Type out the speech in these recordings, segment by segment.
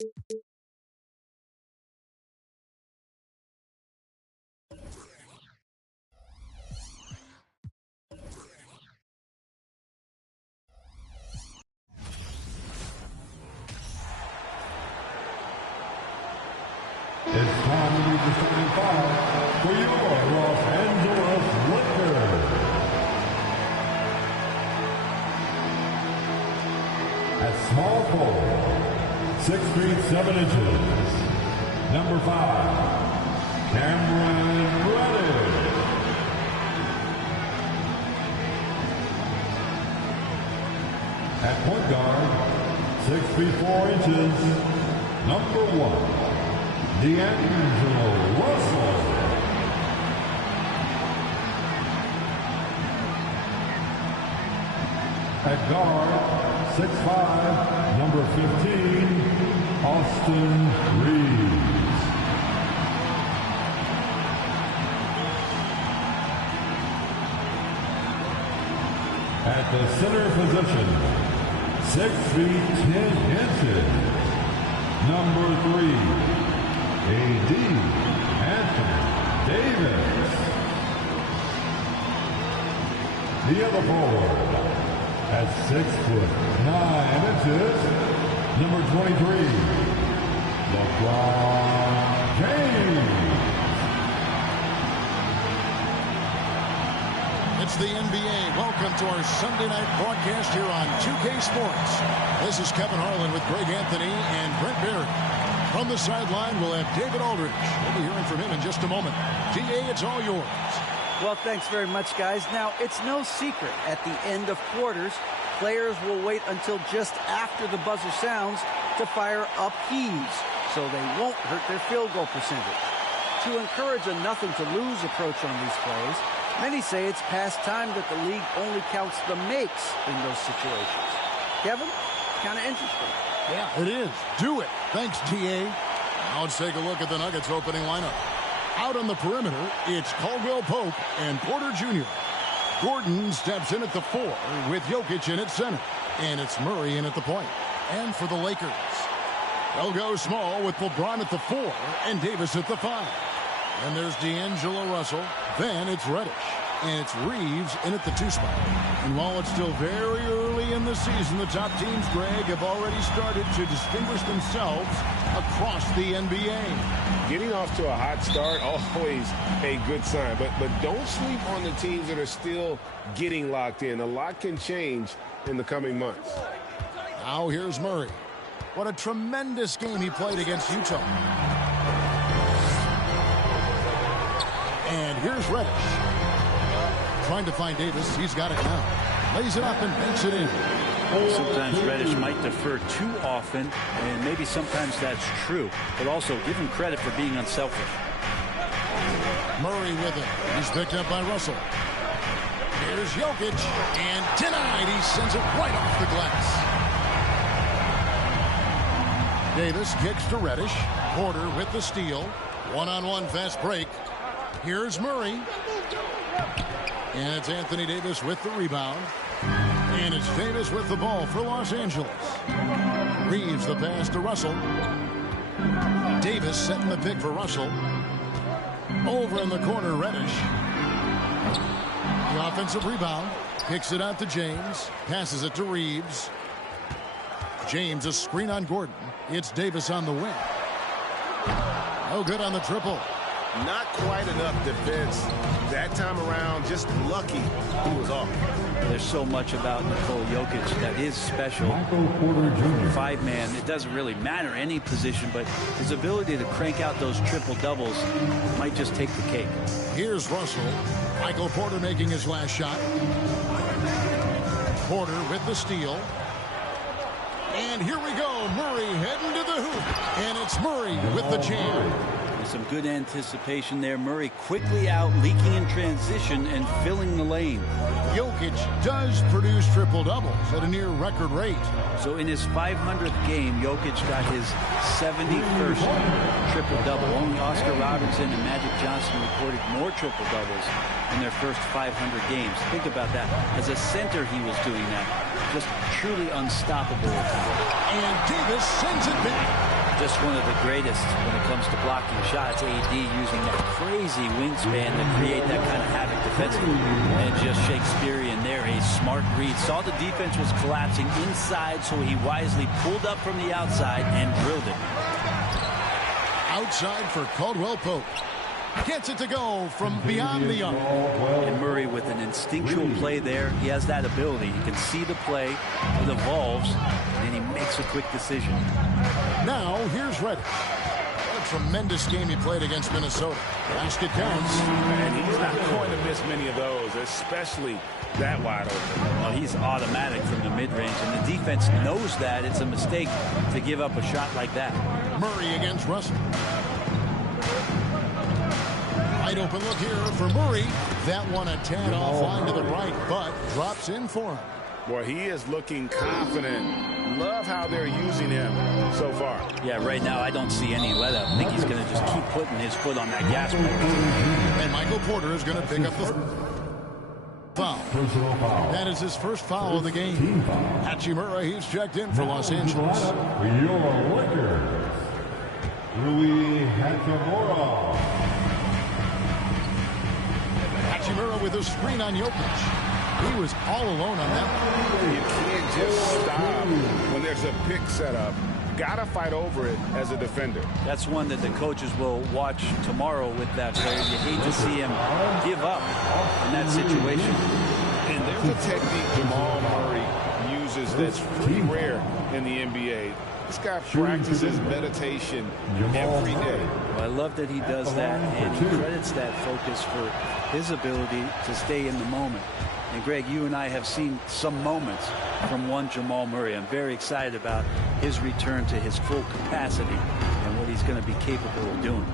It's time to meet the starting five for your Los Angeles Lakers. At small forward, 6 feet 7 inches, number 5, Cameron Reddish. At point guard, 6 feet 4 inches, number 1, D'Angelo Russell. At guard, 6'5", number 15, Austin Reeves. At the center position, 6 feet 10 inches, number 3, A.D. Anthony Davis. The other forward, at 6'9" number 23, LeBron James. It's the NBA. Welcome to our Sunday night broadcast here on 2K Sports. This is Kevin Harlan with Greg Anthony and Brent Barry. From the sideline, we'll have David Aldridge. We'll be hearing from him in just a moment. DA, it's all yours. Well, thanks very much, guys. Now, it's no secret at the end of quarters, players will wait until just after the buzzer sounds to fire up heaves, so they won't hurt their field goal percentage. To encourage a nothing-to-lose approach on these plays, many say it's past time that the league only counts the makes in those situations. Kevin, kind of interesting. Yeah, it is. Do it. Thanks, TA. Now let's take a look at the Nuggets opening lineup. Out on the perimeter, it's Caldwell Pope and Porter Jr. Gordon steps in at the 4 with Jokic in at center. And it's Murray in at the point. And for the Lakers, they'll go small with LeBron at the 4 and Davis at the 5. And there's D'Angelo Russell. Then it's Reddish. And it's Reeves in at the 2 spot. And while it's still very early in the season, the top teams, Greg, have already started to distinguish themselves across the NBA. Getting off to a hot start, always a good sign. But don't sleep on the teams that are still getting locked in. A lot can change in the coming months. Now here's Murray. What a tremendous game he played against Utah. And here's Reddish. Trying to find Davis. He's got it now. Lays it up and banks it in. Sometimes Reddish might defer too often, and maybe sometimes that's true. But also give him credit for being unselfish. Murray with it. He's picked up by Russell. Here's Jokic. And denied. He sends it right off the glass. Davis kicks to Reddish. Porter with the steal. One-on-one fast break. Here's Murray. And it's Anthony Davis with the rebound. And it's Davis with the ball for Los Angeles. Reeves the pass to Russell. Davis setting the pick for Russell. Over in the corner, Reddish. The offensive rebound. Kicks it out to James. Passes it to Reeves. James a screen on Gordon. It's Davis on the wing. No good on the triple. Not quite enough defense that time around. Just lucky he was off. There's so much about Nikola Jokic that is special. Michael Porter Jr. 5-man, it doesn't really matter any position, but his ability to crank out those triple doubles might just take the cake. Here's Russell. Michael Porter making his last shot. Porter with the steal. And here we go. Murray heading to the hoop. And it's Murray with the jam. Some good anticipation there. Murray quickly out, leaking in transition and filling the lane. Jokic does produce triple-doubles at a near record rate. So in his 500th game, Jokic got his 71st triple-double. Only Oscar Robertson and Magic Johnson recorded more triple-doubles in their first 500 games. Think about that. As a center, he was doing that. Just truly unstoppable. And Davis sends it back. Just one of the greatest when it comes to blocking shots. AD using that crazy wingspan to create that kind of havoc defensively. And just Shakespearean there, a smart read. Saw the defense was collapsing inside, so he wisely pulled up from the outside and drilled it. Outside for Caldwell Pope. Gets it to go from beyond the arc. And Murray with an instinctual play there. He has that ability. You can see the play. It evolves, and then he makes a quick decision. Now, here's Reddish. What a tremendous game he played against Minnesota. Basket counts. And he's not going to miss many of those, especially that wide open. Well, he's automatic from the mid-range, and the defense knows that. It's a mistake to give up a shot like that. Murray against Russell. Wide open look here for Murray. That one a tad offline to the right, but drops in for him. Boy, he is looking confident. Love how they're using him so far. Yeah, right now I don't see any let up. I think he's going to just keep putting his foot on that gas pedal. And Michael Porter is going to pick up the foul. That is his first foul of the game. Hachimura, he's checked in for Los Angeles. Your Lakers, Rui Hachimura. Hachimura with a screen on Jokic. He was all alone on that one. You can't just stop when there's a pick set up. Gotta fight over it as a defender. That's one that the coaches will watch tomorrow with that player. You hate to see him give up in that situation. And there's a technique Jamal Murray uses that's pretty rare in the NBA. This guy practices meditation every day. Well, I love that he does that, and he credits that focus for his ability to stay in the moment. And Greg, you and I have seen some moments from one Jamal Murray. I'm very excited about his return to his full capacity and what he's going to be capable of doing.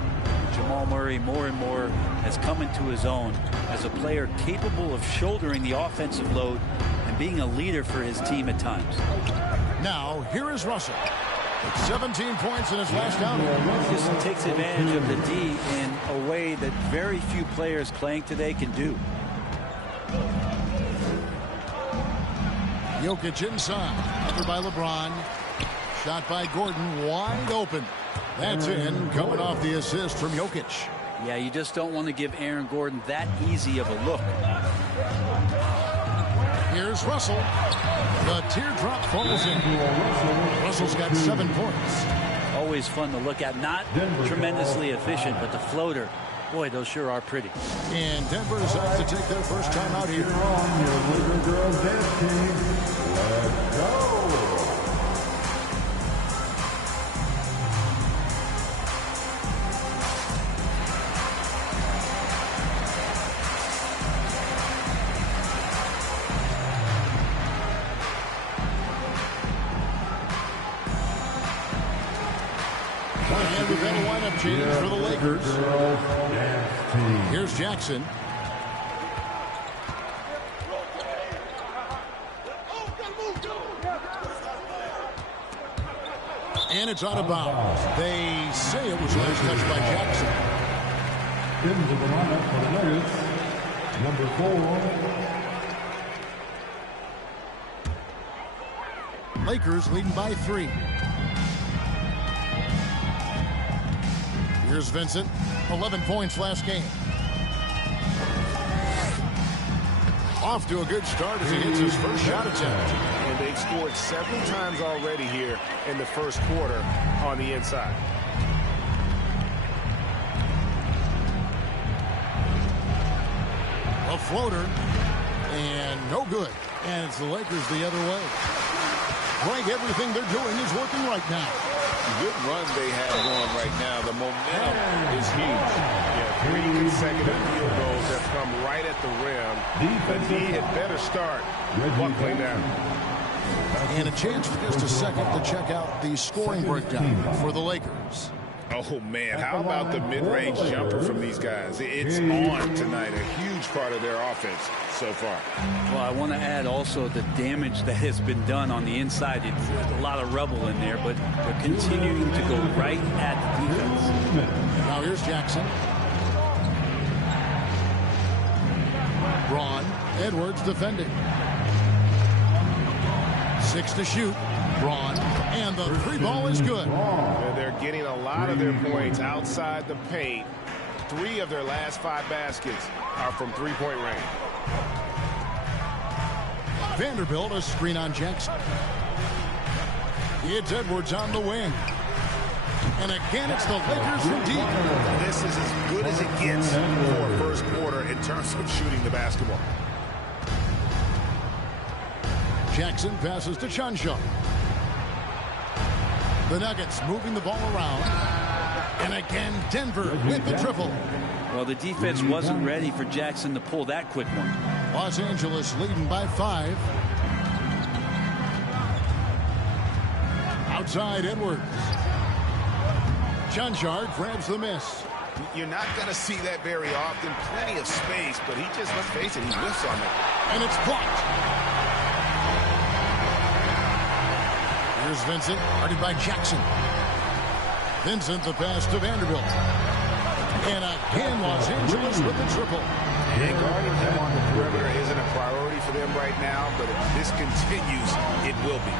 Jamal Murray more and more has come into his own as a player capable of shouldering the offensive load and being a leader for his team at times. Now, here is Russell. 17 points in his last outing. He just takes advantage of the D in a way that very few players playing today can do. Jokic inside. Covered by LeBron. Shot by Gordon. Wide open. That's in. Coming off the assist from Jokic. Yeah, you just don't want to give Aaron Gordon that easy of a look. Here's Russell. The teardrop falls in. Russell's got 7 points. Always fun to look at. Not tremendously efficient, but the floater. Boy, those sure are pretty. And Denver's out to take their first time out here. On your Laker girls dance team. Let's go. And we've got a lineup change for the Lakers. Here's Jackson. And it's out of bounds. They say it was last touched by Jackson. Into the lineup for the Nuggets, number 4. Lakers leading by 3. Here's Vincent. 11 points last game. Off to a good start as he hits his first shot attempt. And they've scored 7 times already here in the first quarter on the inside. A floater. And no good. And it's the Lakers the other way. Greg, everything they're doing is working right now. Good run they have going right now. The momentum is huge. Yeah, 3 consecutive field goals have come right at the rim. The D had better start buckling down. And a chance for just a second to check out the scoring breakdown for the Lakers. Oh, man, how about the mid-range jumper from these guys? It's on tonight, a huge part of their offense so far. Well, I want to add also the damage that has been done on the inside. It's a lot of rubble in there, but they're continuing to go right at the defense. Now here's Jackson. Braun. Edwards defending. 6 to shoot. Braun. And the three ball is good. And they're getting a lot of their points outside the paint. 3 of their last 5 baskets are from three-point range. Vanderbilt, a screen on Jackson. It's Edwards on the wing. And again, it's the Lakers from deep. This is as good as it gets for a first quarter in terms of shooting the basketball. Jackson passes to Chanshaw. The Nuggets moving the ball around. And again, Denver with the triple. Well, the defense wasn't ready for Jackson to pull that quick one. Los Angeles leading by 5. Outside Edwards. Chanshaw grabs the miss. You're not going to see that very often. Plenty of space, but he just, let's face it, he whiffs on it. And it's blocked. Here's Vincent, guarded by Jackson. Vincent, the pass to Vanderbilt. And again, Los Angeles with the triple. And guarding that perimeter isn't a priority for them right now, but if this continues, it will be.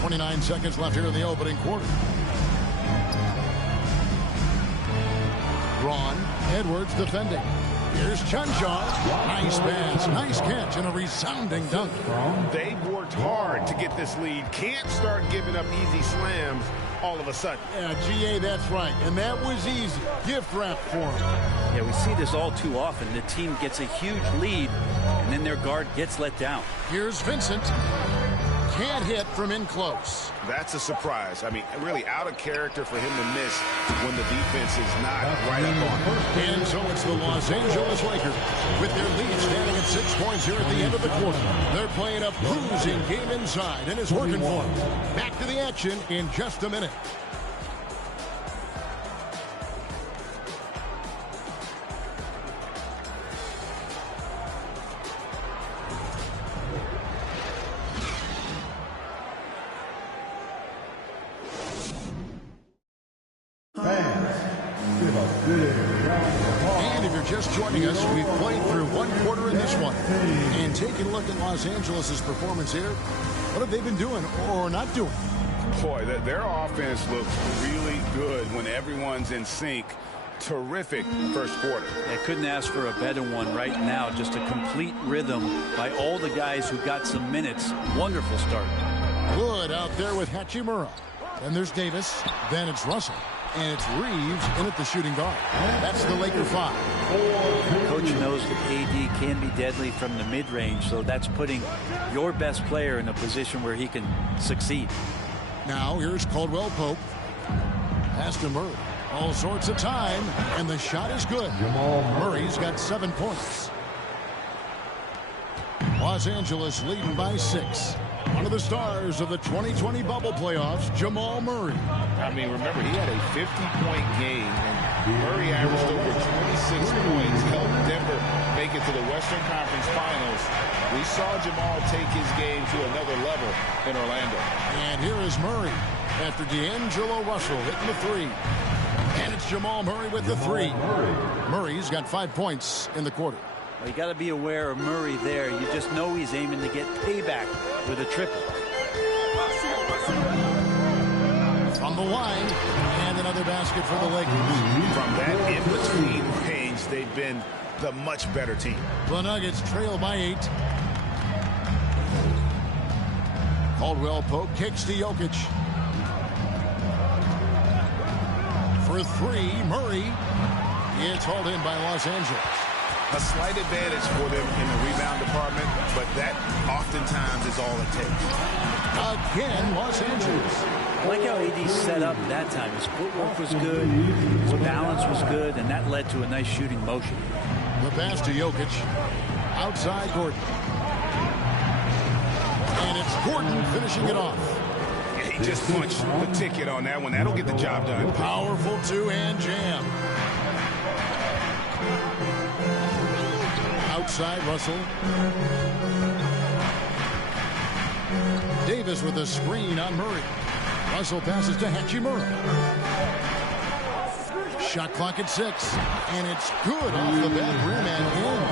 29 seconds left here in the opening quarter. Braun, Edwards defending. Here's Chanshaw. Nice pass, nice catch, and a resounding dunk. They've worked hard to get this lead. Can't start giving up easy slams all of a sudden. Yeah, GA, that's right. And that was easy. Gift wrap for him. Yeah, we see this all too often. The team gets a huge lead, and then their guard gets let down. Here's Vincent. Can't hit from in close. That's a surprise. I mean, really out of character for him to miss when the defense is not right up on him. And so it's the Los Angeles Lakers with their lead standing at 6 points here at the end of the quarter. They're playing a bruising game inside, and it's working for them. Back to the action in just a minute. And if you're just joining us, we've played through one quarter in this one. And taking a look at Los Angeles' performance here, what have they been doing or not doing? Boy, their offense looks really good when everyone's in sync. Terrific first quarter. I couldn't ask for a better one right now. Just a complete rhythm by all the guys who got some minutes. Wonderful start. Good out there with Hachimura. Then there's Davis. Then it's Russell. And it's Reeves in at the shooting guard. That's the Laker 5. Coach knows that AD can be deadly from the mid-range, so that's putting your best player in a position where he can succeed. Now here's Caldwell Pope. Pass to Murray. All sorts of time, and the shot is good. Murray's got 7 points. Los Angeles leading by 6. One of the stars of the 2020 bubble playoffs, Jamal Murray. I mean, remember, he had a 50-point game, and Murray averaged over 26 points, helped Denver make it to the Western Conference Finals. We saw Jamal take his game to another level in Orlando. And here is Murray after D'Angelo Russell hitting the 3. And it's Jamal Murray with the 3. Murray's got 5 points in the quarter. Well, you got to be aware of Murray there. You just know he's aiming to get payback with a triple. From the line, and another basket for the Lakers. From that in-between range, they've been the much better team. The Nuggets trail by 8. Caldwell Pope kicks to Jokic. For 3, Murray. It's hauled in by Los Angeles. A slight advantage for them in the rebound department, but that oftentimes is all it takes. Again, Los Angeles. I like how AD set up that time. His footwork was good, his balance was good, and that led to a nice shooting motion. The pass to Jokic. Outside Gordon. And it's Gordon finishing it off. Yeah, he just punched the ticket on that one. That'll get the job done. Powerful two-hand jam. Outside Russell. Davis with a screen on Murray. Russell passes to Hachimura. Shot clock at 6. And it's good off the back rim and in.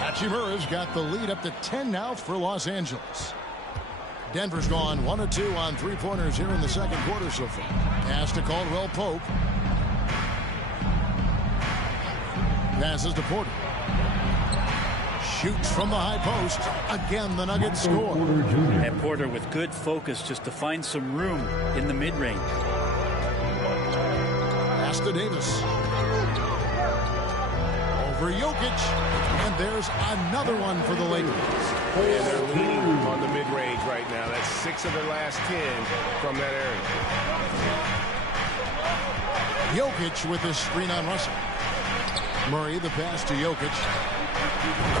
Hachimura's got the lead up to 10 now for Los Angeles. Denver's gone 1 of 2 on three-pointers here in the second quarter so far. Pass to Caldwell Pope. Passes to Porter. Shoots from the high post. Again, the Nuggets score. And Porter with good focus just to find some room in the mid-range. Pass to Davis. Over Jokic. And there's another one for the Lakers. And they're leading on the mid-range right now. That's 6 of their last 10 from that area. Jokic with his screen on Russell. Murray, the pass to Jokic.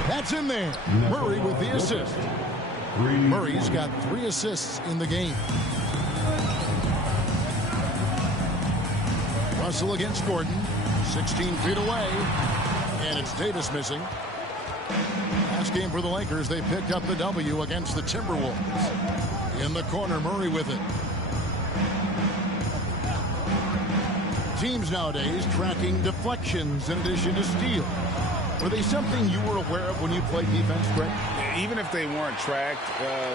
That's in there. Murray with the assist. Murray's got 3 assists in the game. Russell against Gordon. 16 feet away. And it's Davis missing. Last game for the Lakers, they picked up the W against the Timberwolves. In the corner, Murray with it. Teams nowadays tracking deflections in addition to steals. Were they something you were aware of when you played defense, Greg? Even if they weren't tracked,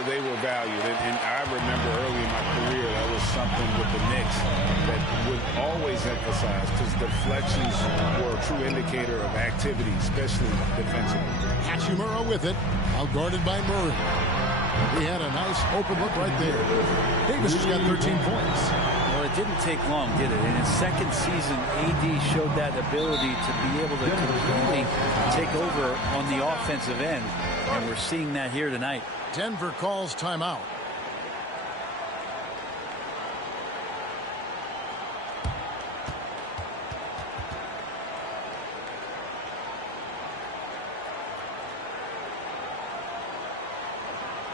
they were valued. And I remember early in my career, that was something with the Knicks that would always emphasize, because deflections were a true indicator of activity, especially defensively. Hachimura with it, out guarded by Murray. He had a nice open look right there. Davis has got 13 points. Well, it didn't take long, did it? In his second season, AD showed that ability to be able to completely take over on the offensive end, and we're seeing that here tonight. Denver calls timeout.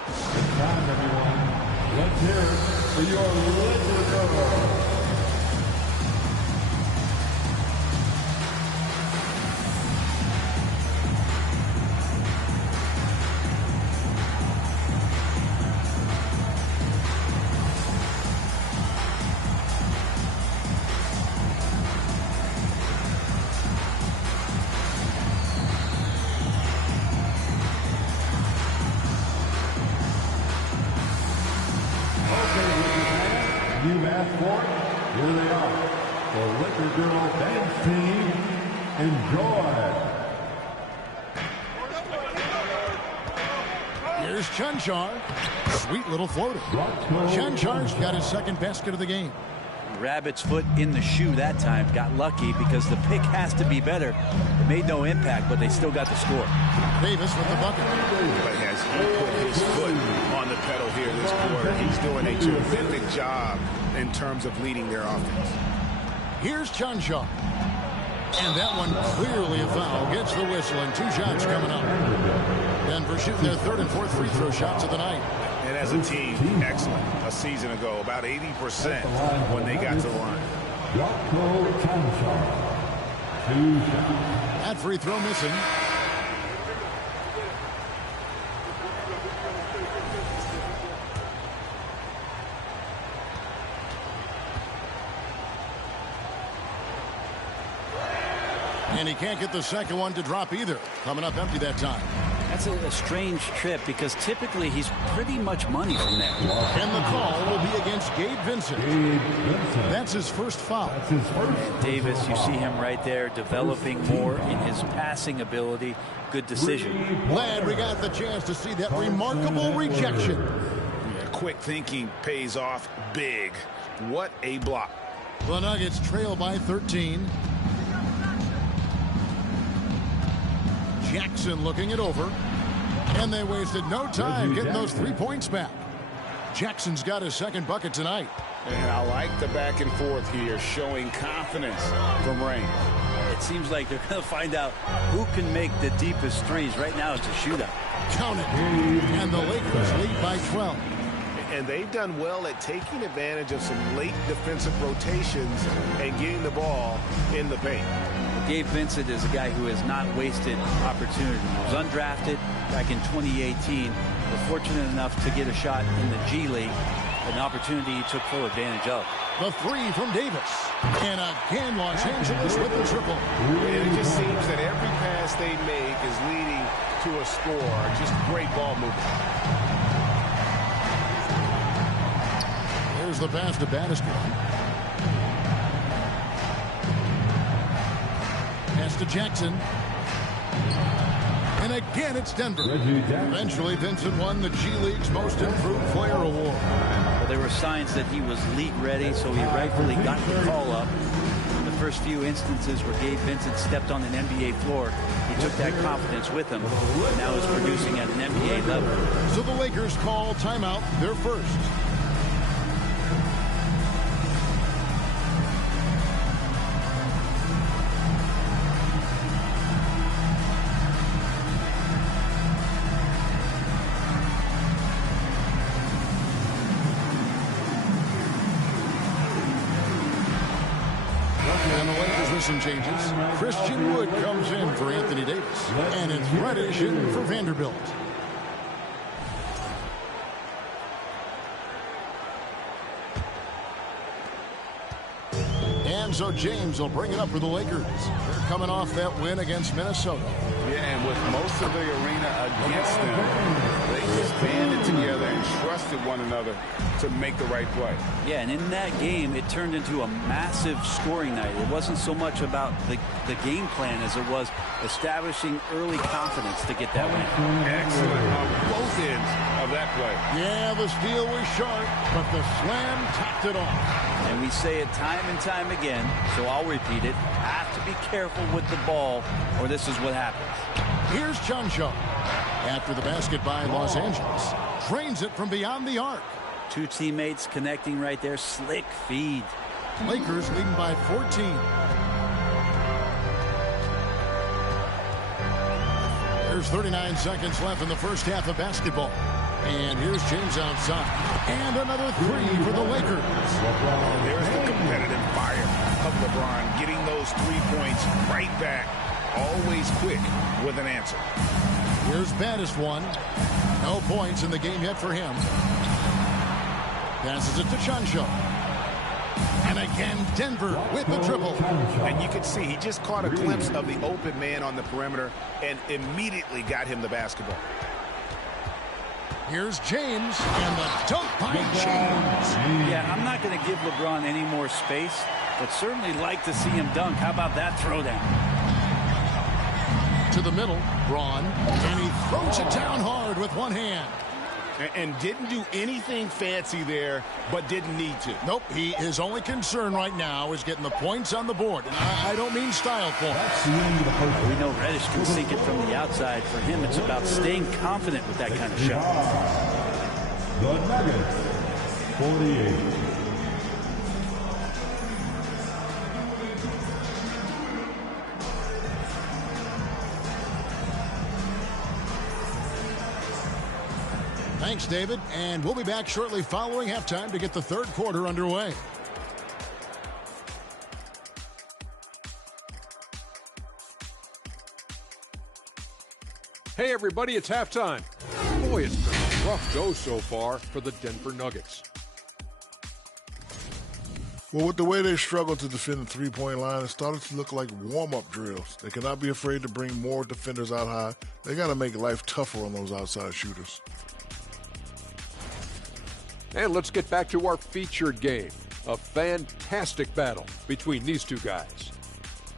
It's time, everyone. Let's hear it for your Lakers girl. You've asked for it. Here they are. The Laker Girl Dance Team. Enjoy. Here's Chunchar. Sweet little floater. Chunchar's got his second basket of the game. Rabbit's foot in the shoe that time. Got lucky because the pick has to be better. It made no impact, but they still got the score. Davis with the bucket. But has he put his foot on the pedal here this quarter? He's doing a terrific job in terms of leading their offense. Here's Chunchar. And that one clearly a foul. Gets the whistle, and 2 shots coming up. Denver shooting their 3rd and 4th free throw shots of the night. And as a team, excellent. A season ago, about 80% when they got to the line. That free throw missing. And he can't get the second one to drop either. Coming up empty that time. That's a strange trip because typically he's pretty much money from there. And the call will be against Gabe Vincent. That's his first foul. Davis, you see him right there developing more in his passing ability. Good decision. Glad we got the chance to see that remarkable rejection. Yeah, quick thinking pays off big. What a block. The Nuggets trail by 13. Jackson looking it over. And they wasted no time getting those 3 points back. Jackson's got his second bucket tonight. And I like the back and forth here, showing confidence from range. It seems like they're going to find out who can make the deepest threes. Right now it's a shootout. Count it. And the Lakers lead by 12. And they've done well at taking advantage of some late defensive rotations and getting the ball in the paint. Gabe Vincent is a guy who has not wasted opportunity. He was undrafted back in 2018. Was fortunate enough to get a shot in the G League, an opportunity he took full advantage of. The three from Davis. And again, Los Angeles with the triple. And it just seems that every pass they make is leading to a score. Just great ball movement. There's the pass to Battister. Pass to Jackson. And again, it's Denver. Eventually, Vincent won the G League's Most Improved Player Award. Well, there were signs that he was league ready, so he rightfully got the call up. The first few instances where Gabe Vincent stepped on an NBA floor, he took that confidence with him. Now he's producing at an NBA level. So the Lakers call timeout, their first. Some changes. Christian Wood comes in for Anthony Davis. And it's Reddish in for Vanderbilt. And so James will bring it up for the Lakers. They're coming off that win against Minnesota. Yeah, and with most of the arena against them, they just banded together and trusted one another to make the right play. Yeah, and in that game, it turned into a massive scoring night. It wasn't so much about the game plan as it was establishing early confidence to get that win. Excellent on both ends of that play. Yeah, the steal was short, but the slam topped it off. And we say it time and time again, so I'll repeat it. Have to be careful with the ball, or this is what happens. Here's Chuncho. After the basket by Los Angeles. Drains it from beyond the arc. Two teammates connecting right there. Slick feed. Lakers leading by 14. There's 39 seconds left in the first half of basketball. And here's James outside. And another three for the Lakers. There's the competitive fire of LeBron, getting those 3 points right back. Always quick with an answer. Here's Baddest one. No points in the game yet for him. Passes it to Chuncho. And again, Denver with the triple. And you can see he just caught a glimpse of the open man on the perimeter and immediately got him the basketball. Here's James, and the dunk by James. Yeah, I'm not going to give LeBron any more space, but certainly like to see him dunk. How about that throwdown? To the middle, Braun, and he throws it down hard with one hand. And didn't do anything fancy there, but didn't need to. Nope, his only concern right now is getting the points on the board. And I don't mean style points. We know Reddish can sink it from the outside. For him, it's about staying confident with that kind of shot. The Nuggets, 48. Thanks, David. And we'll be back shortly following halftime to get the third quarter underway. Hey, everybody, it's halftime. Boy, it's been a rough go so far for the Denver Nuggets. Well, with the way they struggled to defend the three-point line, it started to look like warm-up drills. They cannot be afraid to bring more defenders out high. They got to make life tougher on those outside shooters. And let's get back to our featured game. A fantastic battle between these two guys.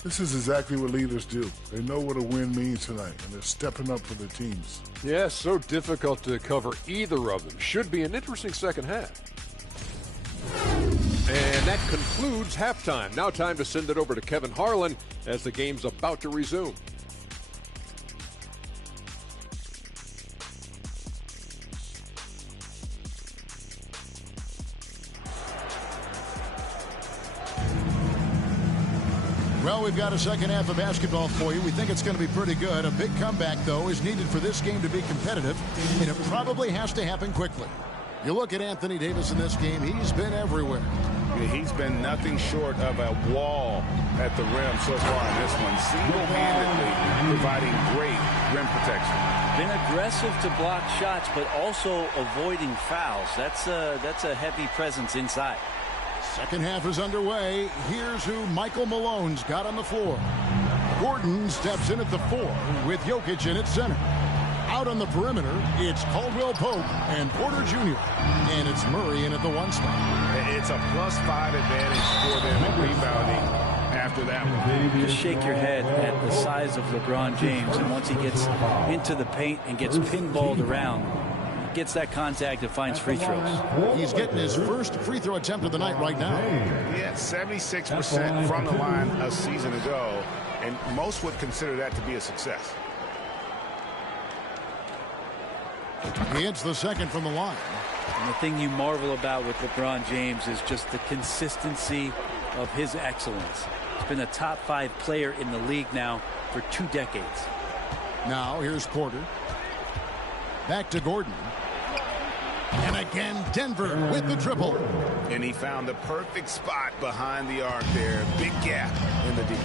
This is exactly what leaders do. They know what a win means tonight, and they're stepping up for their teams. Yeah, so difficult to cover either of them. Should be an interesting second half. And that concludes halftime. Now time to send it over to Kevin Harlan as the game's about to resume. Well, we've got a second half of basketball for you. We think it's going to be pretty good. A big comeback, though, is needed for this game to be competitive, and it probably has to happen quickly. You look at Anthony Davis in this game, he's been everywhere. Yeah, he's been nothing short of a wall at the rim so far in this one, single-handedly providing great rim protection. Been aggressive to block shots, but also avoiding fouls. That's a heavy presence inside. Second half is underway. Here's who Michael Malone's got on the floor. Gordon steps in at the 4 with Jokic in at center. Out on the perimeter, it's Caldwell Pope and Porter Jr. And it's Murray in at the 1 spot. It's a +5 advantage for them in rebounding after that one. Just shake your head at the size of LeBron James, and once he gets into the paint and gets pinballed around, gets that contact and finds free throws. He's getting his first free throw attempt of the night right now. Yeah, 76% from the line a season ago, and most would consider that to be a success. He hits the second from the line. And the thing you marvel about with LeBron James is just the consistency of his excellence. He's been a top 5 player in the league now for 2 decades. Now here's Porter. Back to Gordon. And again, Denver with the triple. And he found the perfect spot behind the arc there. Big gap in the deep.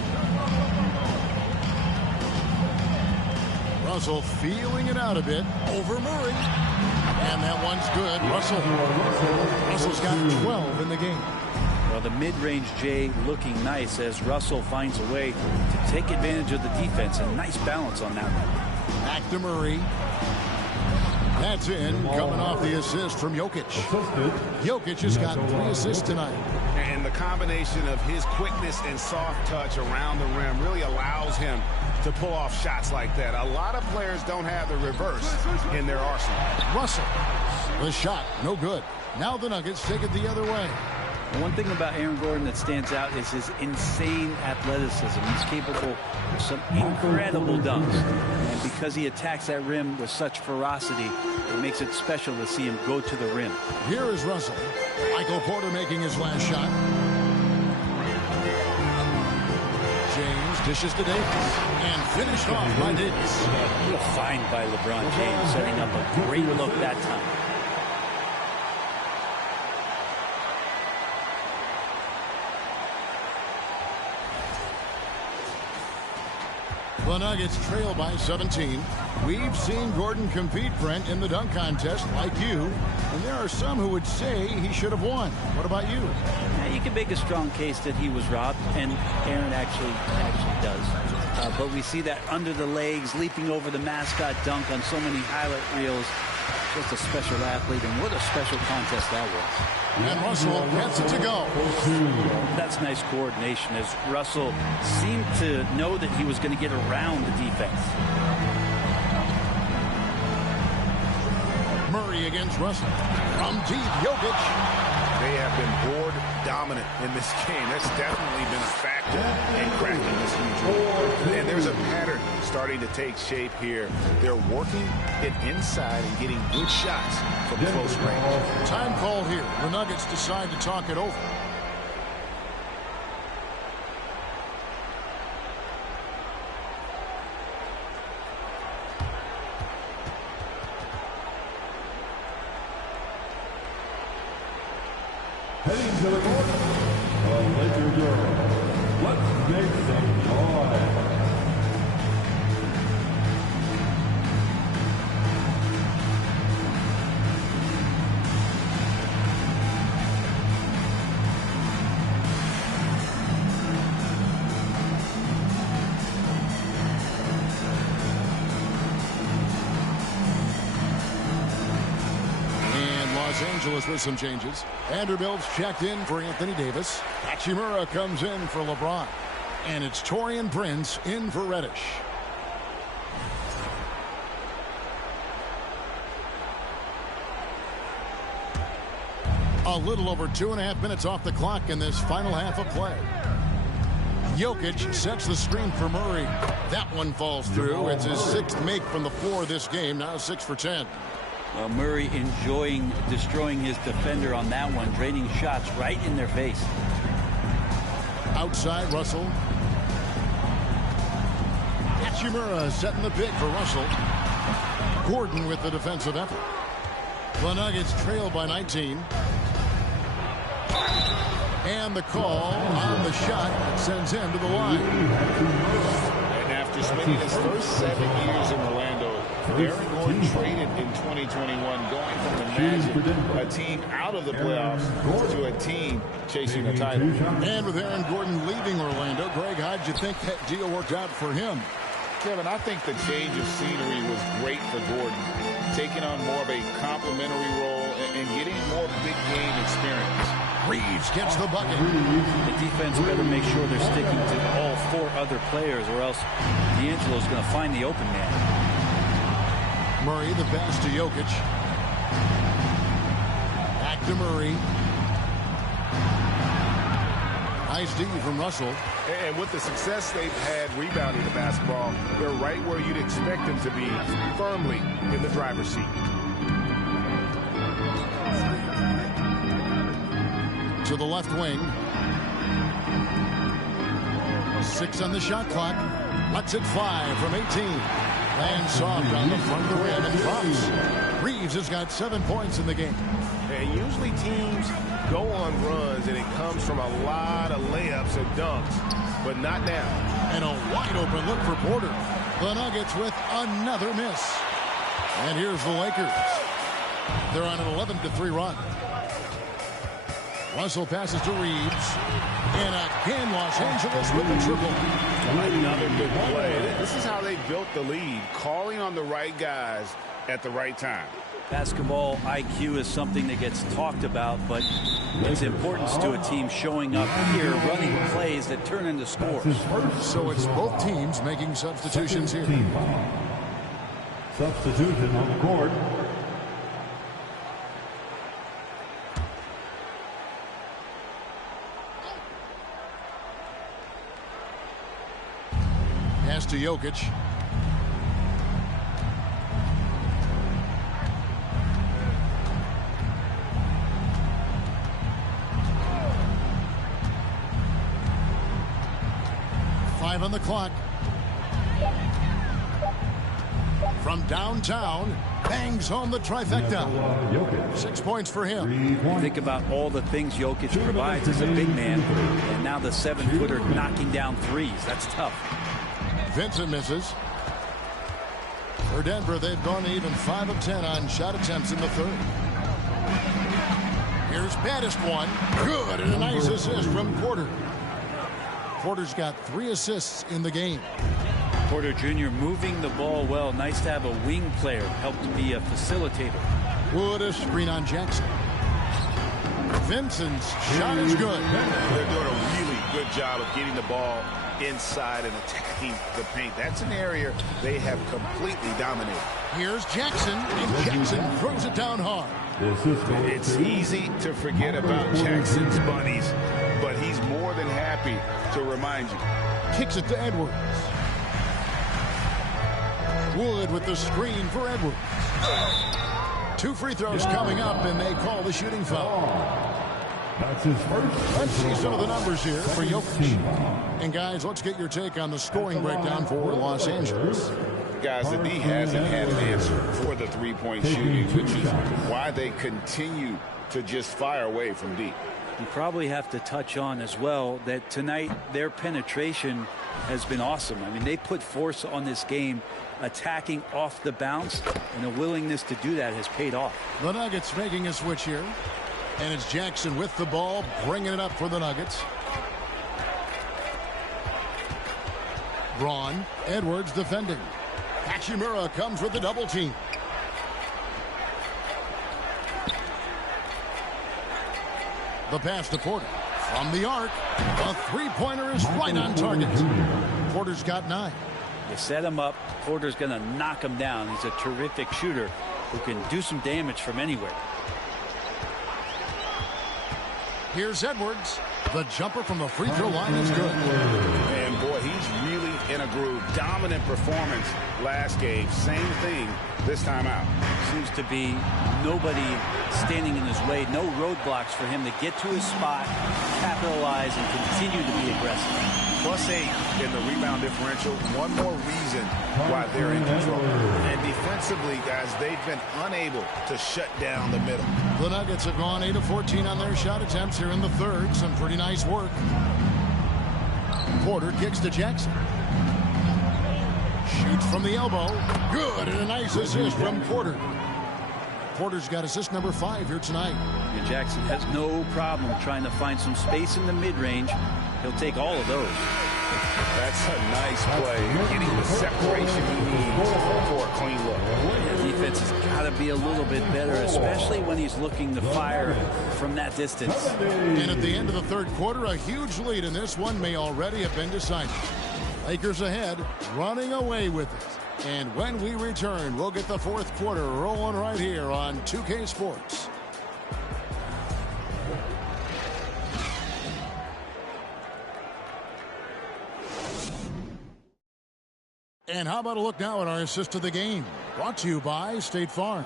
Russell feeling it out a bit over Murray. And that one's good. Russell's got 12 in the game. Well, the mid-range J looking nice as Russell finds a way to take advantage of the defense. A nice balance on that one. Back to Murray. That's in, coming off the assist from Jokic. Jokic has got 3 assists tonight. And the combination of his quickness and soft touch around the rim really allows him to pull off shots like that. A lot of players don't have the reverse in their arsenal. Russell, the shot, no good. Now the Nuggets take it the other way. One thing about Aaron Gordon that stands out is his insane athleticism. He's capable of some incredible dunks. And because he attacks that rim with such ferocity, it makes it special to see him go to the rim. Here is Russell. Michael Porter making his last shot. James dishes to Davis. And finished off by Davis. Real fine by LeBron James, setting up a great look that time. The Nuggets trail by 17. We've seen Gordon compete, Brent, in the dunk contest like you. And there are some who would say he should have won. What about you? Yeah, you can make a strong case that he was robbed, and Aaron actually does. But we see that under the legs, leaping over the mascot dunk on so many highlight reels. Just a special athlete, and what a special contest that was. And Russell gets it to go. That's nice coordination as Russell seemed to know that he was going to get around the defense. Murray against Russell. From deep, Jokic. They have been board dominant in this game. That's definitely been a factor in cracking this huge lead. And there's a pattern starting to take shape here. They're working it inside and getting good shots from close range. Time call here. The Nuggets decide to talk it over. Heading to the court, the Laker girls. Let's make some noise. Los Angeles with some changes. Vanderbilt's checked in for Anthony Davis. Hachimura comes in for LeBron. And it's Taurean Prince in for Reddish. A little over 2.5 minutes off the clock in this final half of play. Jokic sets the screen for Murray. That one falls through. It's his 6th make from the floor this game. Now 6 for 10. Murray enjoying destroying his defender on that one, draining shots right in their face. Outside, Russell. Hachimura setting the pick for Russell. Gordon with the defensive effort. The Nuggets trail by 19. And the call on the shot that sends him to the line. And after spending his first 7 years in Orlando, Aaron Gordon traded in 2021, going from the Magic, a team out of the playoffs, to a team chasing a title. And with Aaron Gordon leaving Orlando, Greg, how'd you think that deal worked out for him? Kevin, I think the change of scenery was great for Gordon, taking on more of a complimentary role and getting more big game experience. Reeves gets the bucket. The defense better make sure they're sticking to all 4 other players, or else D'Angelo's going to find the open man. Murray, the pass to Jokic. Back to Murray. Nice D from Russell. And with the success they've had rebounding the basketball, they're right where you'd expect them to be, firmly in the driver's seat. To the left wing. 6 on the shot clock. Lets it fly from 18. Lands soft on the front of the rim and drops. Reeves has got 7 points in the game. And usually teams go on runs and it comes from a lot of layups and dunks, but not now. And a wide open look for Porter. The Nuggets with another miss. And here's the Lakers. They're on an 11-3 run. Russell passes to Reeves. And again, Los Angeles with a triple. Another good play. This is how they built the lead, calling on the right guys at the right time. Basketball IQ is something that gets talked about, but its importance to a team showing up here, running plays that turn into scores. So it's both teams making substitutions here. Substitution on the court. Pass to Jokic. On the clock. From downtown, bangs home the trifecta. 6 points for him. Think about all the things Jokic provides as a big man, and now the 7-footer knocking down threes. That's tough. Vincent misses. For Denver, they've gone to even 5 of 10 on shot attempts in the third. Here's baddest one. Good, and a nice assist from Porter. Porter's got 3 assists in the game. Porter Jr. moving the ball well. Nice to have a wing player help to be a facilitator. Wood a screen on Jackson. Vincent's shot is good. They're doing a really good job of getting the ball inside and attacking the paint. That's an area they have completely dominated. Here's Jackson, and Jackson throws it down hard. It's easy to forget about Jackson's bunnies, but he's more than happy to remind you. Kicks it to Edwards. Wood with the screen for Edwards. 2 free throws coming up, and they call the shooting foul. That's his first. Let's see some of the numbers here for Jokic. And guys, let's get your take on the scoring breakdown for Los Angeles. Guys, the D hasn't had an answer for the three-point shooting, which is why they continue to just fire away from deep. You probably have to touch on as well that tonight their penetration has been awesome. I mean, they put force on this game, attacking off the bounce, and a willingness to do that has paid off. The Nuggets making a switch here. And it's Jackson with the ball, bringing it up for the Nuggets. Braun, Edwards defending. Hachimura comes with the double team. The pass to Porter. From the arc, a three-pointer is right on target. Porter's got 9. You set him up, Porter's going to knock him down. He's a terrific shooter who can do some damage from anywhere. Here's Edwards. The jumper from the free throw line is good. And boy, he's really in a groove. Dominant performance last game. Same thing this time out. Seems to be nobody standing in his way. No roadblocks for him to get to his spot, capitalize, and continue to be aggressive. +8 in the rebound differential. One more reason why they're in control. And defensively, guys, they've been unable to shut down the middle. The Nuggets have gone 8 of 14 on their shot attempts here in the third. Some pretty nice work. Porter kicks to Jackson. Shoots from the elbow. Good, and a nice assist from Porter. Porter's got assist number 5 here tonight. And Jackson has no problem trying to find some space in the mid-range. He'll take all of those. That's a nice play. Getting the separation he needs for a clean look. The defense has got to be a little bit better, especially when he's looking to fire from that distance. And at the end of the third quarter, a huge lead in this one may already have been decided. Lakers ahead, running away with it. And when we return, we'll get the fourth quarter rolling right here on 2K Sports. And how about a look now at our assist of the game? Brought to you by State Farm.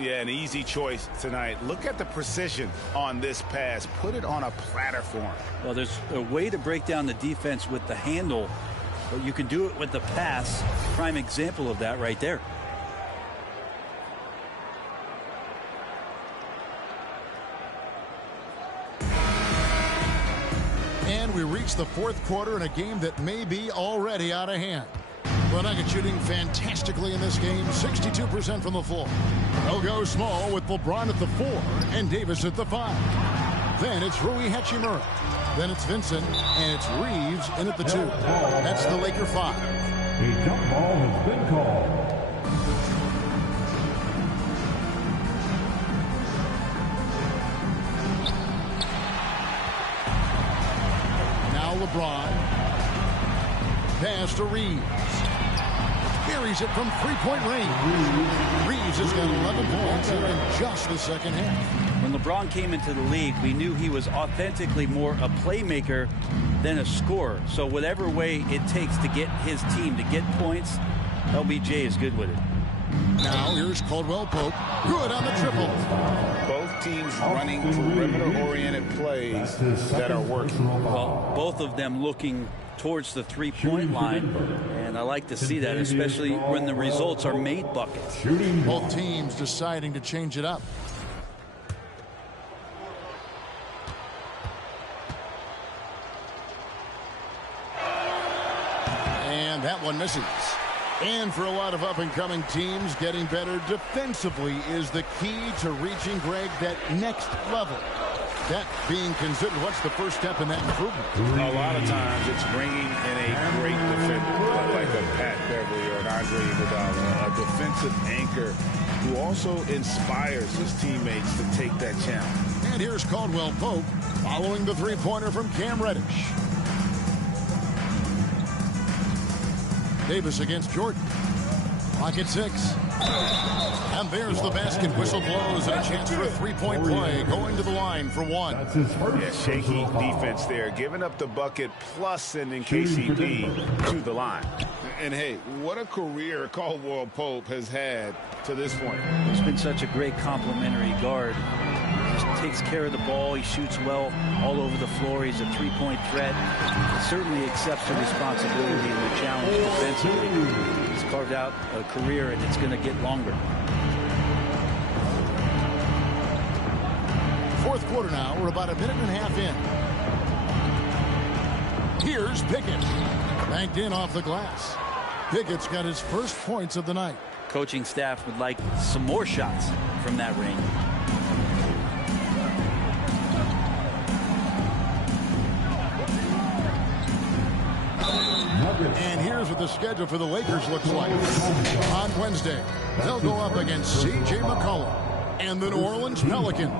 Yeah, an easy choice tonight. Look at the precision on this pass. Put it on a platter for him. Well, there's a way to break down the defense with the handle, but you can do it with the pass. Prime example of that right there. And we reach the fourth quarter in a game that may be already out of hand. The Nuggets shooting fantastically in this game, 62% from the floor. They'll go small with LeBron at the 4 and Davis at the 5. Then it's Rui Hachimura. Then it's Vincent, and it's Reeves in at the 2. That's the Laker 5. A jump ball has been called. Now LeBron. Pass to Reeves. Carries it from three-point range. Reeves has got 11 points here in just the second half. When LeBron came into the league, we knew he was authentically more a playmaker than a scorer. So whatever way it takes to get his team to get points, LBJ is good with it. Now here's Caldwell Pope. Good on the triple. Both teams running perimeter-oriented plays that are working. Well, both of them looking towards the three-point line, and I like to see that, especially when the results are made buckets. Both teams deciding to change it up. And that one misses. And for a lot of up-and-coming teams, getting better defensively is the key to reaching, Greg, that next level. That being considered, what's the first step in that improvement? A lot of times it's bringing in a great defender like a Pat Beverly or an Andre Iguodala, a defensive anchor who also inspires his teammates to take that challenge. And here's Caldwell Pope following the three-pointer from Cam Reddish. Davis against Jordan. Clock at 6. And there's the basket. Whistle blows and a chance for a three-point play. Going to the line for one. Yeah, shaky defense there. Giving up the bucket plus sending KCP to the line. And hey, what a career Caldwell Pope has had to this point. He's been such a great complimentary guard. He just takes care of the ball. He shoots well all over the floor. He's a three-point threat. He certainly accepts the responsibility and the challenge defensively. He's carved out a career, and it's going to get longer. Fourth quarter now. We're about a minute and a half in. Here's Pickett. Banked in off the glass. Pickett's got his first points of the night. Coaching staff would like some more shots from that range. And here's what the schedule for the Lakers looks like. On Wednesday, they'll go up against C.J. McCollum and the New Orleans Pelicans.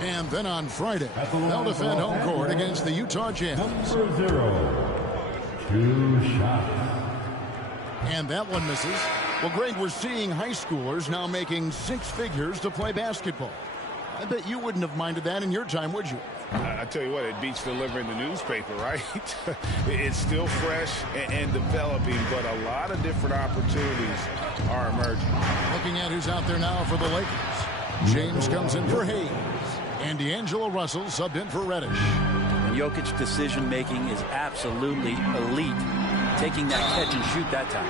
And then on Friday, they'll defend home court against the Utah Jazz. Number 0. 2 shots. And that one misses. Well, Greg, we're seeing high schoolers now making 6 figures to play basketball. I bet you wouldn't have minded that in your time, would you? I tell you what, it beats delivering the newspaper, right? It's still fresh and developing, but a lot of different opportunities are emerging. Looking at who's out there now for the Lakers. James comes in for Hayes. And D'Angelo Russell subbed in for Reddish. And Jokic's decision-making is absolutely elite. Taking that catch and shoot that time.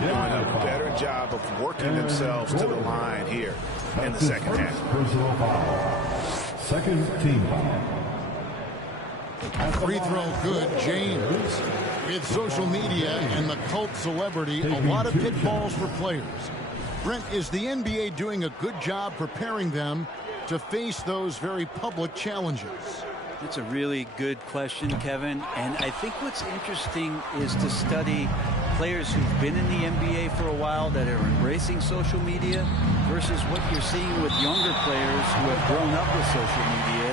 Doing a better job of working themselves to the line here in the second half. Personal foul. Second team foul. Free throw good, James. With social media and the cult celebrity, a lot of pitfalls for players. Brent, is the NBA doing a good job preparing them to face those very public challenges? That's a really good question, Kevin. And I think what's interesting is to study players who've been in the NBA for a while that are embracing social media versus what you're seeing with younger players who have grown up with social media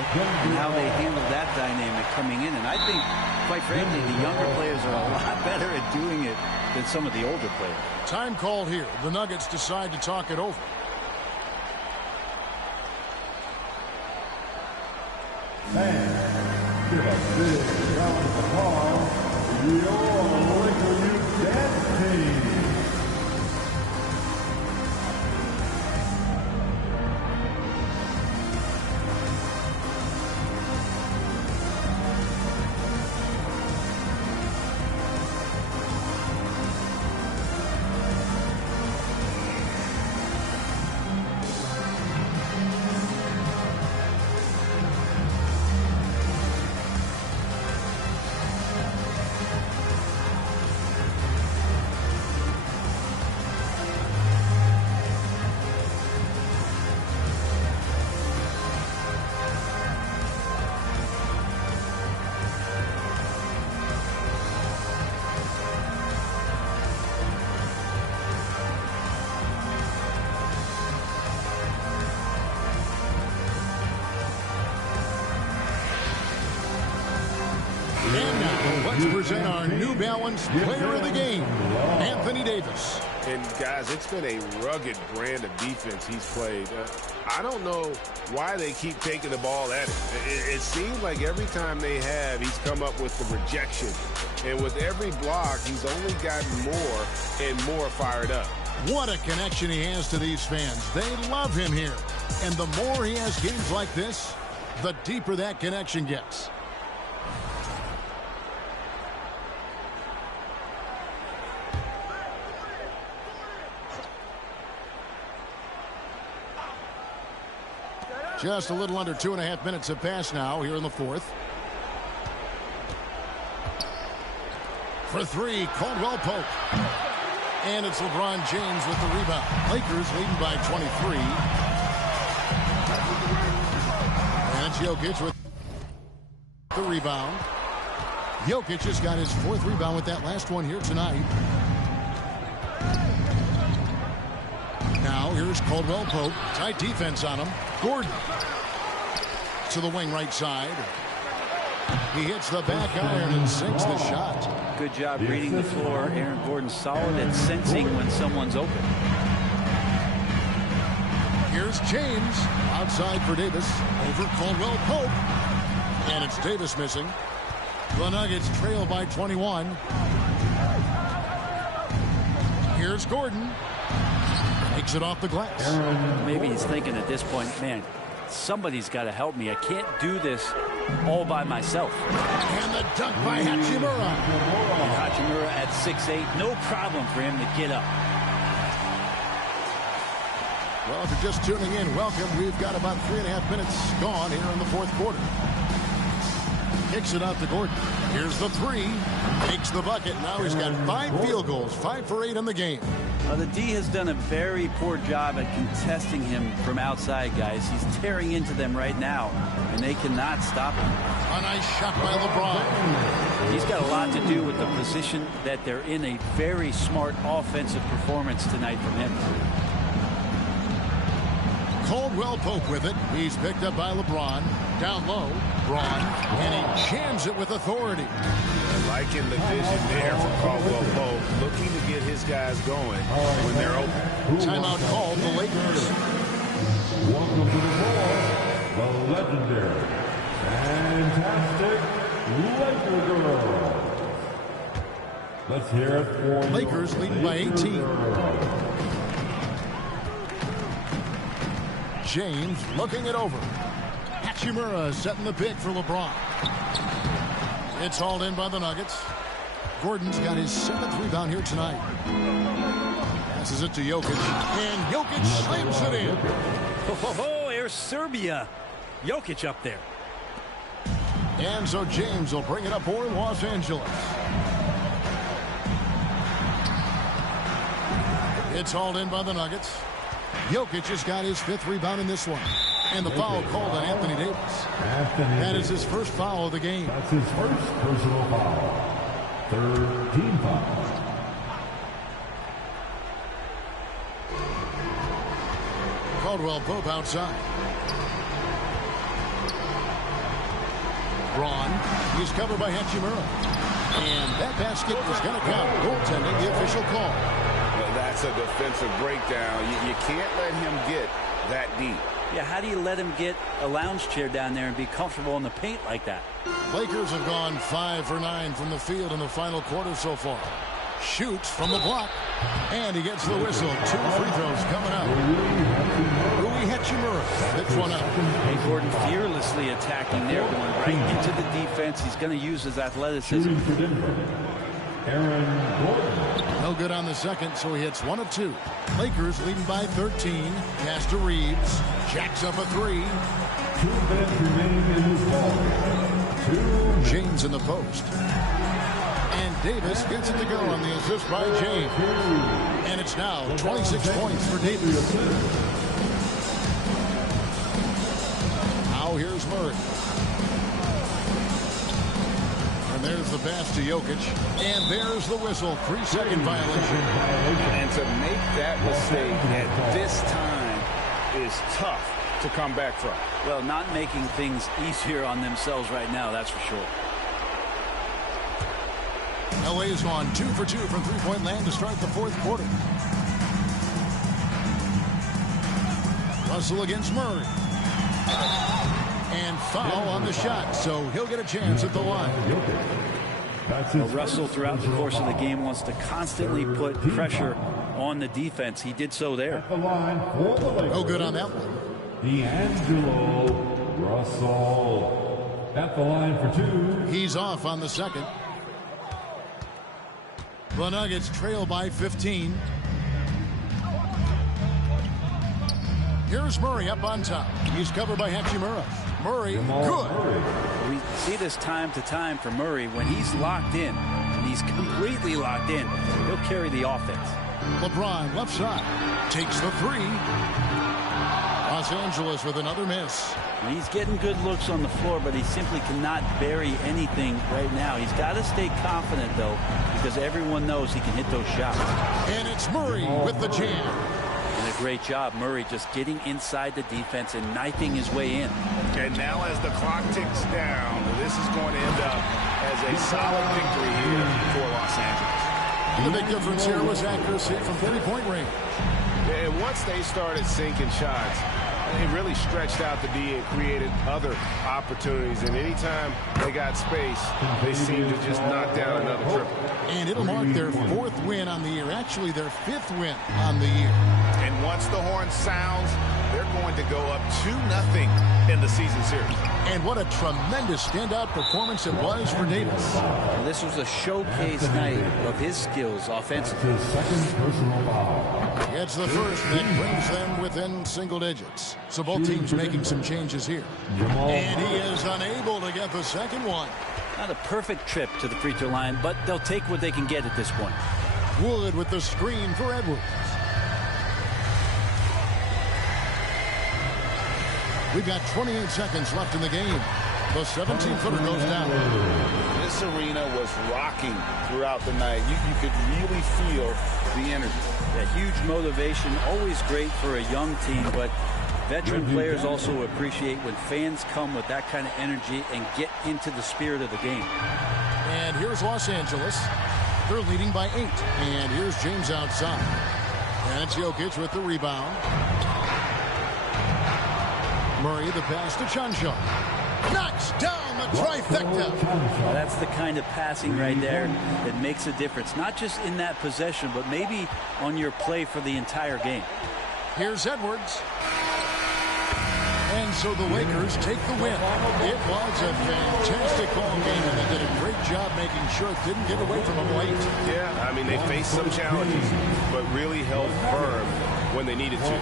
and how they handle that dynamic coming in. And I think, quite frankly, the younger players are a lot better at doing it than some of the older players. Time call here. The Nuggets decide to talk it over. And give a big round of applause to your Laker Youth Dance Team. And now, let's present our New Balance Player of the Game, Anthony Davis. And, guys, it's been a rugged brand of defense he's played. I don't know why they keep taking the ball at him. It seems like every time they have, he's come up with the rejection. And with every block, he's only gotten more and more fired up. What a connection he has to these fans. They love him here. And the more he has games like this, the deeper that connection gets. Just a little under 2.5 minutes have passed now here in the fourth. For three, Caldwell Pope. And it's LeBron James with the rebound. Lakers leading by 23. And it's Jokic with the rebound. Jokic has got his fourth rebound with that last one here tonight. Now here's Caldwell Pope. Tight defense on him. Gordon to the wing right side. He hits the back iron and sinks the shot. Good job reading the floor. Aaron Gordon solid at sensing when someone's open. Here's James outside for Davis. Over Caldwell Pope. And it's Davis missing. The Nuggets trail by 21. Here's Gordon. Takes it off the glass. Maybe he's thinking at this point, man, somebody's got to help me. I can't do this all by myself. And the dunk by Hachimura. And Hachimura at 6'8", no problem for him to get up. Well, if you're just tuning in, welcome. We've got about 3.5 minutes gone here in the fourth quarter. Kicks it out to Gordon. Here's the three. Makes the bucket. Now he's got 5 field goals. 5 for 8 in the game. The D has done a very poor job at contesting him from outside, guys. He's tearing into them right now, and they cannot stop him. A nice shot by LeBron. He's got a lot to do with the position that they're in. A very smart offensive performance tonight from him. Caldwell Pope with it. He's picked up by LeBron. Down low, Braun, and he jams it with authority. Liking the vision there for Caldwell Pope, looking to get his guys going when they're open. Timeout called the Lakers. Welcome to the floor, the legendary, fantastic Laker girls. Let's hear it for Lakers leading by 18. James looking it over. Hachimura setting the pick for LeBron. It's hauled in by the Nuggets. Gordon's got his 7th rebound here tonight. Passes it to Jokic. And Jokic slams it in. Oh, there's Serbia. Jokic up there. And so James will bring it up for Los Angeles. It's hauled in by the Nuggets. Jokic has got his 5th rebound in this one. And the foul called on Anthony Davis. That is his first foul of the game. That's his first personal foul. 3rd team foul. Caldwell Pope outside. Braun. He's covered by Hachimura. And that basket is going to count. Goaltending, the official call. Well, that's a defensive breakdown. You can't let him get that deep. Yeah, how do you let him get a lounge chair down there and be comfortable in the paint like that? Lakers have gone 5 for 9 from the field in the final quarter so far. Shoots from the block. And he gets the whistle. 2 free throws coming up. Rui Hachimura hits one up. Hey, Gordon fearlessly attacking there, going right into the defense. He's going to use his athleticism. Aaron Gordon. No good on the second, so he hits 1 of 2. Lakers leading by 13. Pass to Reeves. Jacks up a 3. 2 minutes remaining in this ball. James in the post. And Davis gets it to go on the assist by James. And it's now 26 points for Davis. Now here's Murray. And there's the pass to Jokic. And there's the whistle. 3-second violation. And to make that mistake at this time is tough to come back from. Well, not making things easier on themselves right now, that's for sure. LA has gone 2 for 2 from three-point land to start the 4th quarter. Russell against Murray. And foul on the shot, so he'll get a chance at the line. Well, Russell, throughout the course of the game, wants to constantly put pressure on the defense. He did so there. No good on that one. D'Angelo Russell at the line for 2. He's off on the second. The Nuggets trail by 15. Here's Murray up on top. He's covered by Hachimura. Murray, good. We see this time to time for Murray. When he's locked in, and he's completely locked in, he'll carry the offense. LeBron, left side, takes the 3. Los Angeles with another miss. He's getting good looks on the floor, but he simply cannot bury anything right now. He's got to stay confident, though, because everyone knows he can hit those shots. And it's Murray with the jam. And a great job, Murray, just getting inside the defense and knifing his way in. And now as the clock ticks down, this is going to end up as a solid victory here for Los Angeles. The big difference here was accuracy from 30-point range. And once they started sinking shots, it really stretched out the D and created other opportunities. And anytime they got space, they seemed to just knock down another triple. And it'll mark their 4th win on the year. Actually, their 5th win on the year. And once the horn sounds, they're going to go up 2-0 in the season series. And what a tremendous standout performance it was for Davis. Well, this was a showcase night of his skills offensively. His 2nd personal foul. It's the first that brings them within single digits. So both teams making some changes here. And he is unable to get the 2nd one. Not a perfect trip to the free throw line, but they'll take what they can get at this point. Wood with the screen for Edwards. We've got 28 seconds left in the game. The 17-footer goes down. This arena was rocking throughout the night. You could really feel the energy. A huge motivation, always great for a young team, but veteran players also appreciate when fans come with that kind of energy and get into the spirit of the game. And here's Los Angeles. They're leading by 8. And here's James outside. And it's Jokic with the rebound. Murray the pass to Chuncho. Knocks down the trifecta. That's the kind of passing right there that makes a difference, not just in that possession, but maybe on your play for the entire game. Here's Edwards. And so the Lakers take the win. It was a fantastic ball game, and they did a great job making sure it didn't get away from them late. Yeah, I mean, they faced some challenges, but really held firm when they needed to.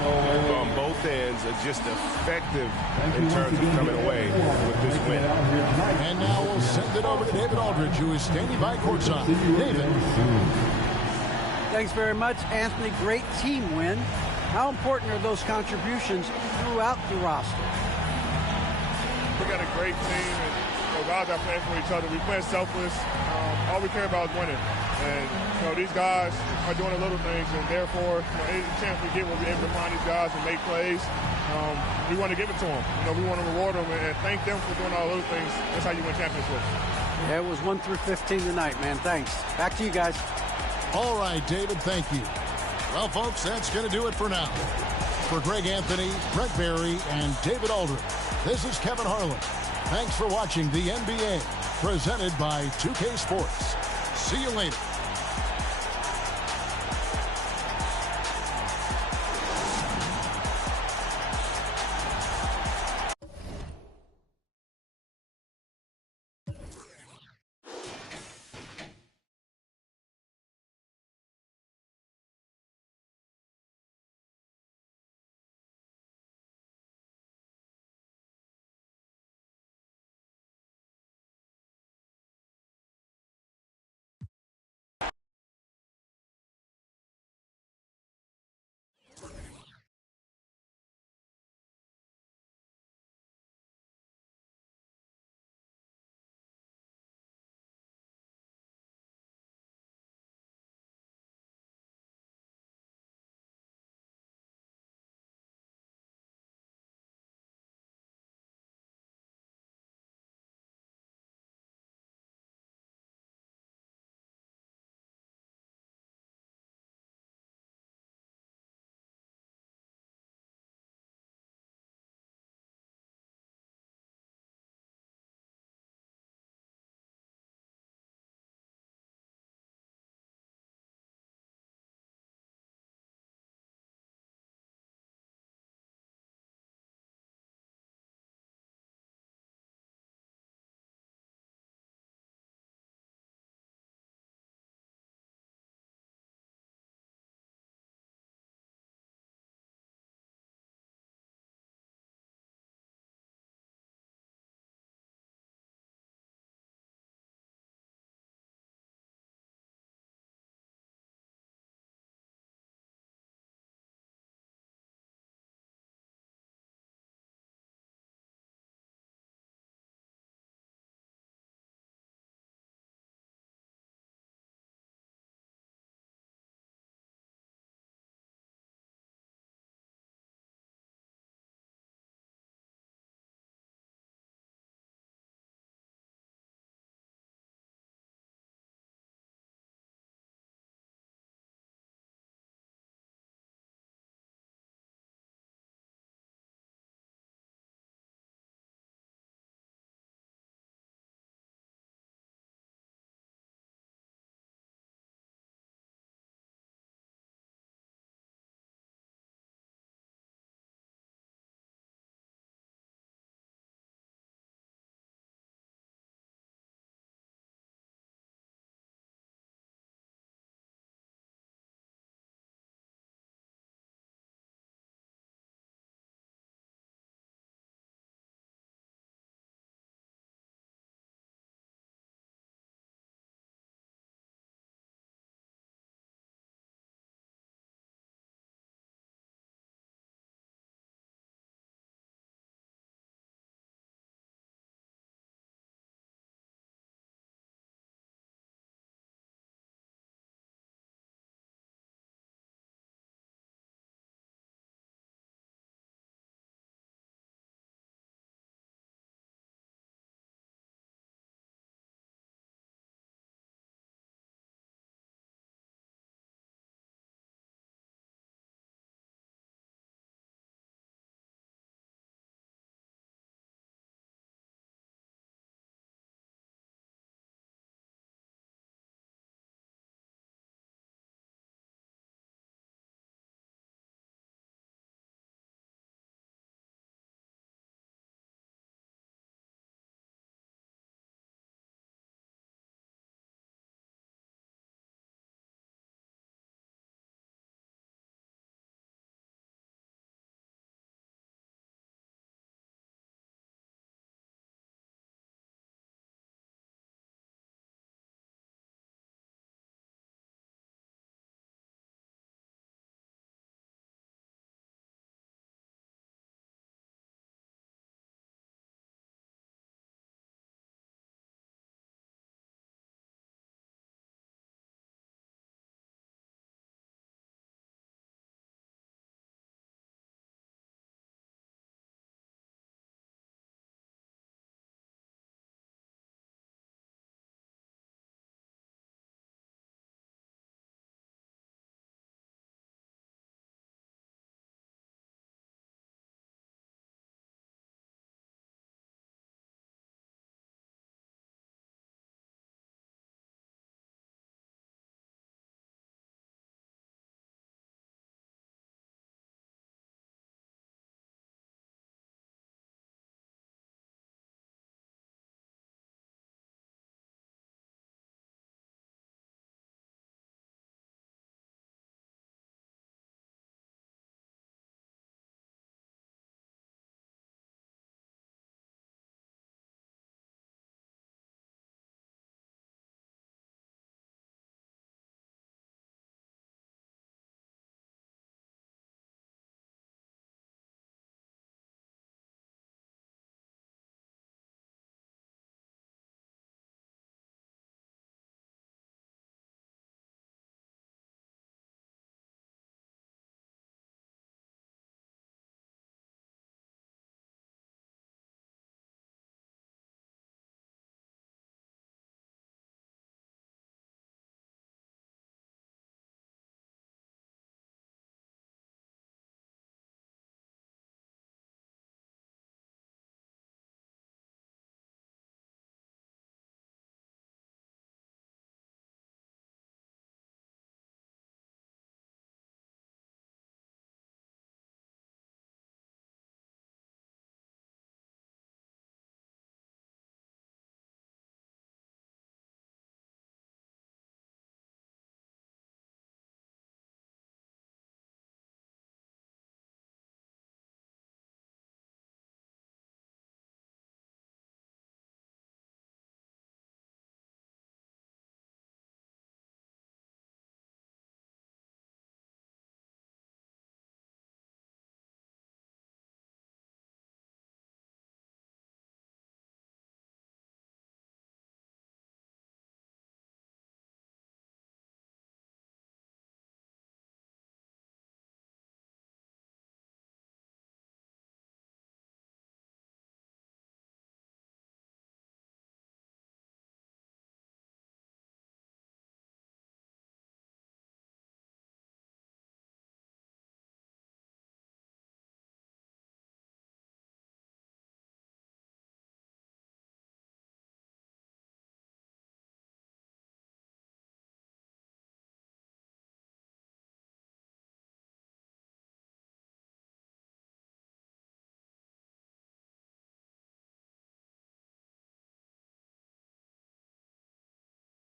On both ends are just effective in terms of coming away with this win. And now we'll send it over to David Aldridge, who is standing by courtside. David. Thanks very much, Anthony. Great team win. How important are those contributions throughout the roster? We got a great team, and guys are playing for each other. We play selfless. All we care about is winning. And these guys are doing the little things, and therefore, any chance we get, we'll be able to find these guys and make plays. We want to give it to them. We want to reward them and thank them for doing all the little things. That's how you win championships. Yeah, it was 1 through 15 tonight, man. Thanks. Back to you guys. All right, David, thank you. Well, folks, that's going to do it for now. For Greg Anthony, Brett Barry, and David Aldridge, this is Kevin Harlan. Thanks for watching the NBA, presented by 2K Sports. See you later.